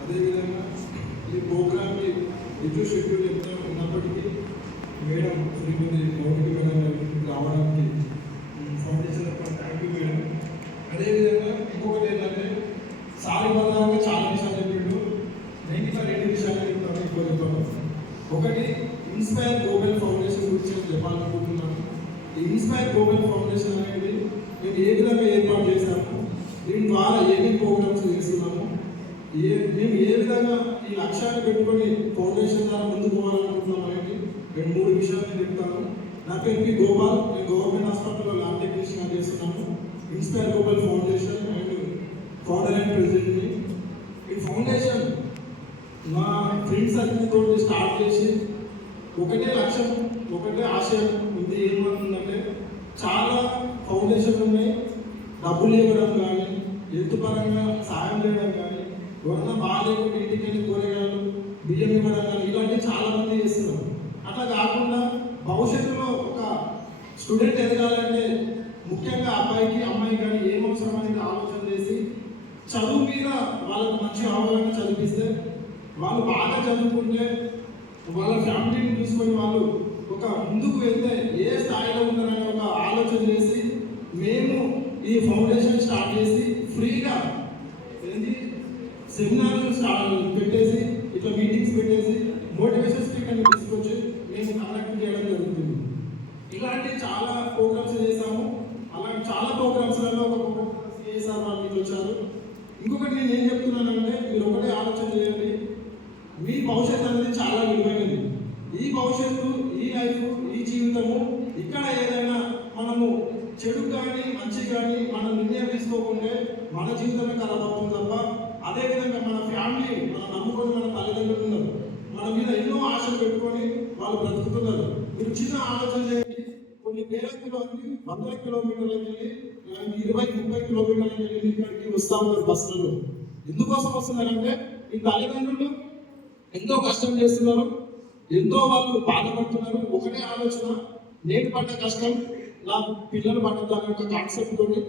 అదేవిధంగా ఈ ప్రోగ్రామ్కి విద్యుత్ షెడ్యూల్ ఎంత ఉన్నప్పటికీ మేడం శ్రీమతి మౌలిక మేడం గారికి రావడానికి ఫౌండేషన్ థ్యాంక్ యూ మేడం. అదేవిధంగా ఇంకొకటి ఏంటంటే సారి బలంగా చాలా విషయాలు చెప్పిండు. నేను ఇంకా 2 విషయాలు చెప్తాను. ఒకటి ఇన్స్పైర్ గ్లోబల్ ఫౌండేషన్ గురించి నేను చెప్పాలనుకుంటున్నాను. ఈ ఇన్స్పైర్ గ్లోబల్ ఫౌండేషన్ అనేది మేము ఏ విధంగా ఏర్పాటు చేశాము, దీని ద్వారా ఏమేమి ప్రోగ్రామ్స్ చేస్తున్నాము, మేము ఏ విధంగా ఈ లక్ష్యాన్ని పెట్టుకొని ఫౌండేషన్ ద్వారా ముందుకు పోవాలనుకుంటున్నాం అనేది నేను 3 విషయాలు చెప్తాను. నా పేరు పి గోపాల్. నేను గవర్నమెంట్ హాస్పిటల్లో ల్యాబ్ టెక్నీషియన్ చేస్తున్నాను. Inspire Global Foundation and founder and ప్రెసిడెంట్ని. ఈ ఫౌండేషన్ మా ఫ్రెండ్స్ సర్కిల్ తోటి స్టార్ట్ చేసి ఒకటే లక్ష్యం, ఒకటే ఆశయం ఉంది. ఏమవుతుందంటే చాలా ఫౌండేషన్ ఉన్నాయి, డబ్బులు ఇవ్వడం కానీ, హెల్త్ పరంగా సాయం చేయడం కానీ, ఎవరైనా బాగాలేకుండా ఇంటికి వెళ్ళి కూరగాయలు బియ్యం ఇవ్వడం కానీ, ఇలాంటివి చాలా మంది చేస్తున్నారు. అట్లా కాకుండా భవిష్యత్తులో ఒక స్టూడెంట్ ఎదగాలంటే ముఖ్యంగా అబ్బాయికి అమ్మాయి కానీ ఏం అవసరం అనేది ఆలోచన చేసి చదువు మీద వాళ్ళకు మంచి అవగాహన చదివిస్తే, వాళ్ళు బాగా చదువుకుంటే వాళ్ళ ఫ్యామిలీని చూసుకొని వాళ్ళు ఒక ముందుకు వెళ్తే ఏ స్థాయిలో ఉన్నారని ఒక ఆలోచన చేసి మేము ఈ ఫౌండేషన్ స్టార్ట్ చేసి ఫ్రీగా సెమినార్లు పెట్టేసి ఇట్లా మీటింగ్స్ పెట్టేసి మోటివేషన్ స్పీకర్ని తీసుకొచ్చి మేము కండక్ట్ చేయడం జరుగుతుంది. ఇలాంటి చాలా ప్రోగ్రామ్స్ చేసాము. అలాంటి చాలా ప్రోగ్రామ్స్లలో ఒక ప్రోగ్రామ్ సిఎస్ఆర్ వాళ్ళు మీకు వచ్చారు. ఇంకొకటి నేను ఏం చెప్తున్నానంటే మీరు ఒకటే ఆలోచన చేయండి. మీ భవిష్యత్తు అనేది చాలా విలువైనది. ఈ భవిష్యత్తు, ఈ లైఫ్, ఈ జీవితము ఇక్కడ ఏదైనా మనము చెడు కానీ మంచి కానీ మనం నిర్ణయం తీసుకోకుంటే మన జీవితమే ఖరాబ్ అవుతుంది తప్ప, అదేవిధంగా మన ఫ్యామిలీ మనం నమ్ముకొని మన తల్లిదండ్రులు ఉన్నారు, మన మీద ఎన్నో ఆశలు పెట్టుకొని వాళ్ళు బ్రతుకుతున్నారు. మీరు చిన్న ఆలోచన చేయండి. కొన్ని వేల కిలోమీటర్లు, 100 కిలోమీటర్లకి వెళ్ళి 20-30 కిలోమీటర్లకి వెళ్ళి ఇక్కడికి వస్తూ ఉన్నారు బస్సులలో. ఎందుకోసం వస్తున్నారంటే ఈ తల్లిదండ్రులు ఎంతో కష్టం చేస్తున్నారు, ఎంతో వాళ్ళు బాధపడుతున్నారు. ఒకటే ఆలోచన, నేను పడ్డ కష్టం నా పిల్లలు పడ్డ దాని యొక్క కాన్సెప్ట్ తోటి